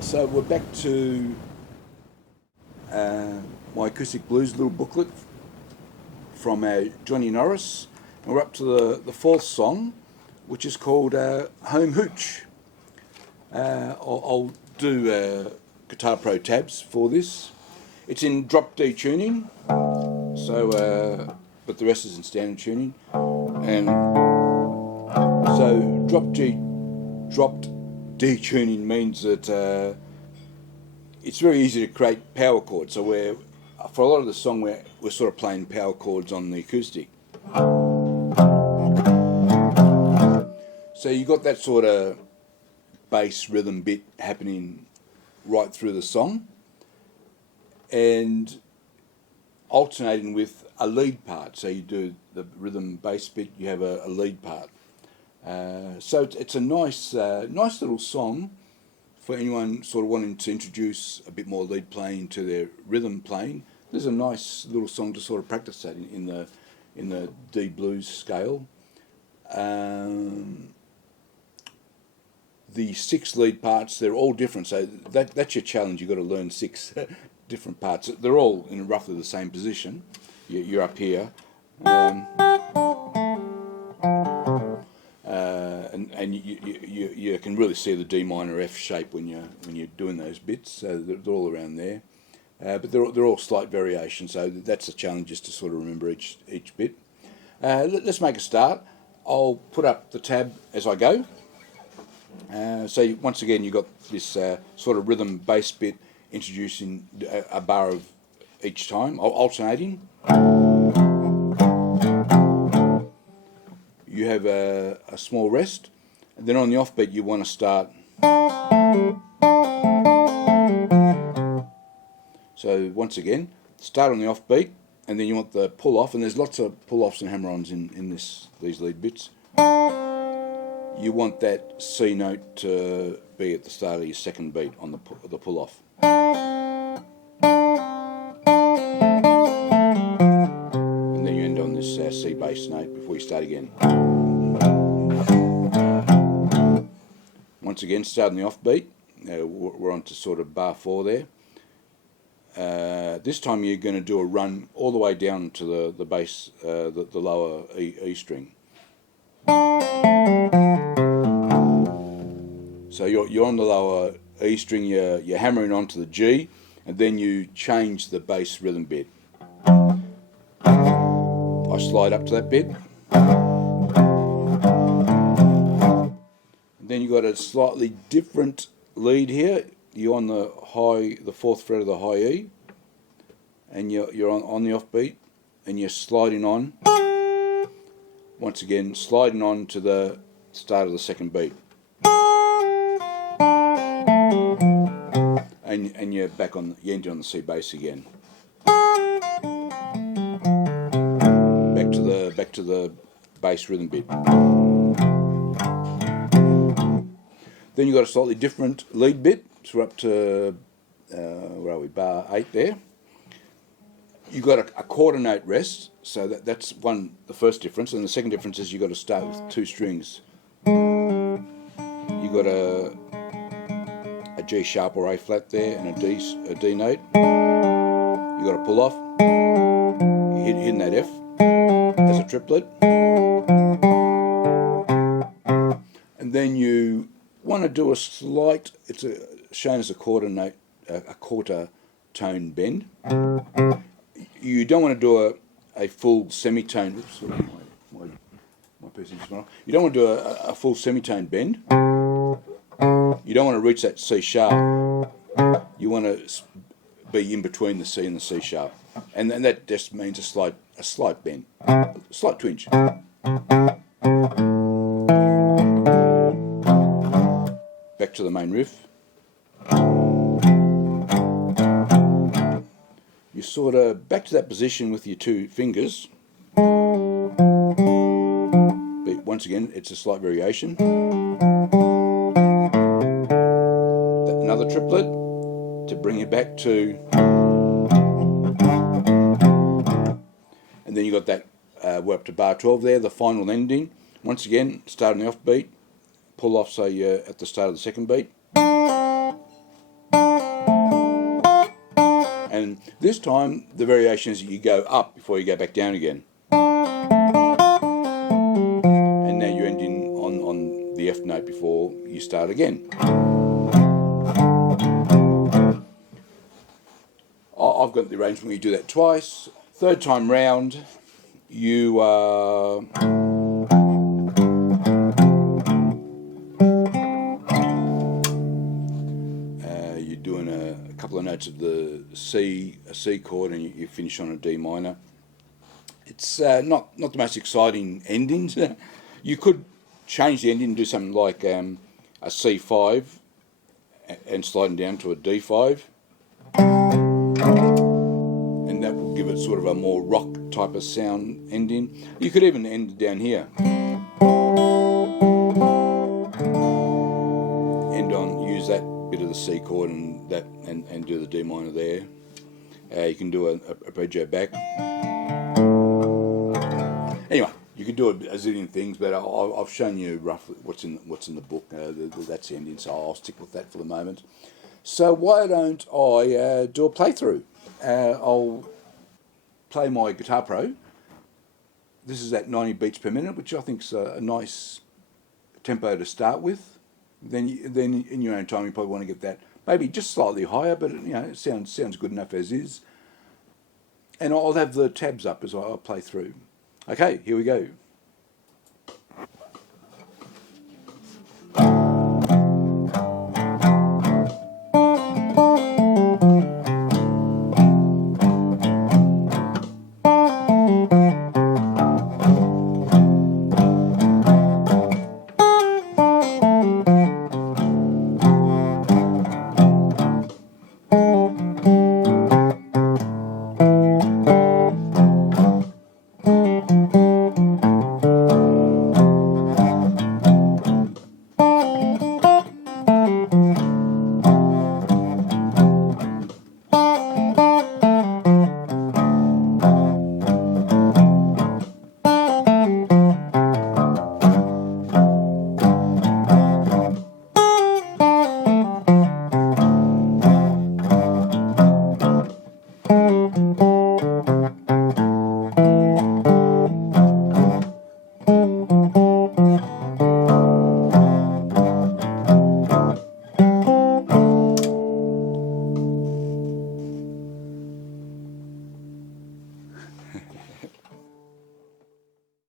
So we're back to my acoustic blues little booklet from Johnny Norris, and we're up to the fourth song, which is called Home Hooch. I'll do Guitar Pro tabs for this. It's in drop D tuning, so but the rest is in standard tuning, and so dropped D tuning means that it's very easy to create power chords. So for a lot of the song we're sort of playing power chords on the acoustic. So you got that sort of bass rhythm bit happening right through the song, and alternating with a lead part. So you do the rhythm bass bit, you have a lead part. So it's a nice little song for anyone sort of wanting to introduce a bit more lead playing to their rhythm playing. There's a nice little song to sort of practice that in the D blues scale. The 6 lead parts, they're all different, so that's your challenge. You've got to learn 6 different parts. They're all in roughly the same position. You're up here, and you can really see the D minor F shape when you're doing those bits. So they're all around there, but they're all slight variations. So that's the challenge, just to sort of remember each bit. Let's make a start. I'll put up the tab as I go. So once again, you've got this sort of rhythm bass bit introducing a bar of each time, alternating. You have a small rest, and then on the offbeat you want to start. So once again, start on the offbeat, and then you want the pull off, and there's lots of pull offs and hammer-ons in these lead bits. You want that C note to be at the start of your second beat on the pull off. And then you end on this C bass note before you start again. Once again, start on the offbeat. We're on to sort of bar 4 there. This time you're going to do a run all the way down to the bass, the lower E string. So you're on the lower E string, you're hammering onto the G, and then you change the bass rhythm bit. I slide up to that bit. And then you've got a slightly different lead here. You're on the 4th fret of the high E, and you're on the offbeat, and you're sliding on. Once again, sliding on to the start of the second beat. And you're back on, you end on the C bass again. Back to the bass rhythm bit. Then you've got a slightly different lead bit. So we're up to where are we? Bar 8 there. You've got a quarter note rest, so that's the first difference, and the second difference is you've got to start with 2 strings. You've got a G sharp or A flat there, and a D note. You got to pull off, hitting that F as a triplet, and then you want to do a slight. It's shown as a quarter note, a quarter tone bend. You don't want to do a full semitone. Oops, my piece just went off. You don't want to do a full semitone bend. You don't want to reach that C sharp. You want to be in between the C and the C sharp, and that just means a slight bend, a slight twinge. Back to the main riff. You sort of back to that position with your 2 fingers. But once again, it's a slight variation. Another triplet to bring it back to, and then you got that we're up to bar 12 there, the final ending. Once again, start on the offbeat, pull off, so you're at the start of the second beat. And this time the variation is that you go up before you go back down again. And now you're ending on the F note before you start again. I've got the arrangement where you do that twice. Third time round, you're doing a couple of notes of the C chord, and you finish on a D minor. It's not the most exciting endings. You could change the ending and do something like a C5 and sliding down to a D5. And that will give it sort of a more rock type of sound ending. You could even end it down here. Use that bit of the C chord and do the D minor there. You can do a arpeggio back. Anyway, you can do a zillion things, but I've shown you roughly what's in the book. That's the ending, so I'll stick with that for the moment. So why don't I do a playthrough? I'll play my Guitar Pro. This is at 90 beats per minute, which I think is a nice tempo to start with. Then in your own time you probably want to get that maybe just slightly higher, but it sounds good enough as is. And I'll have the tabs up as I play through. Okay, here we go.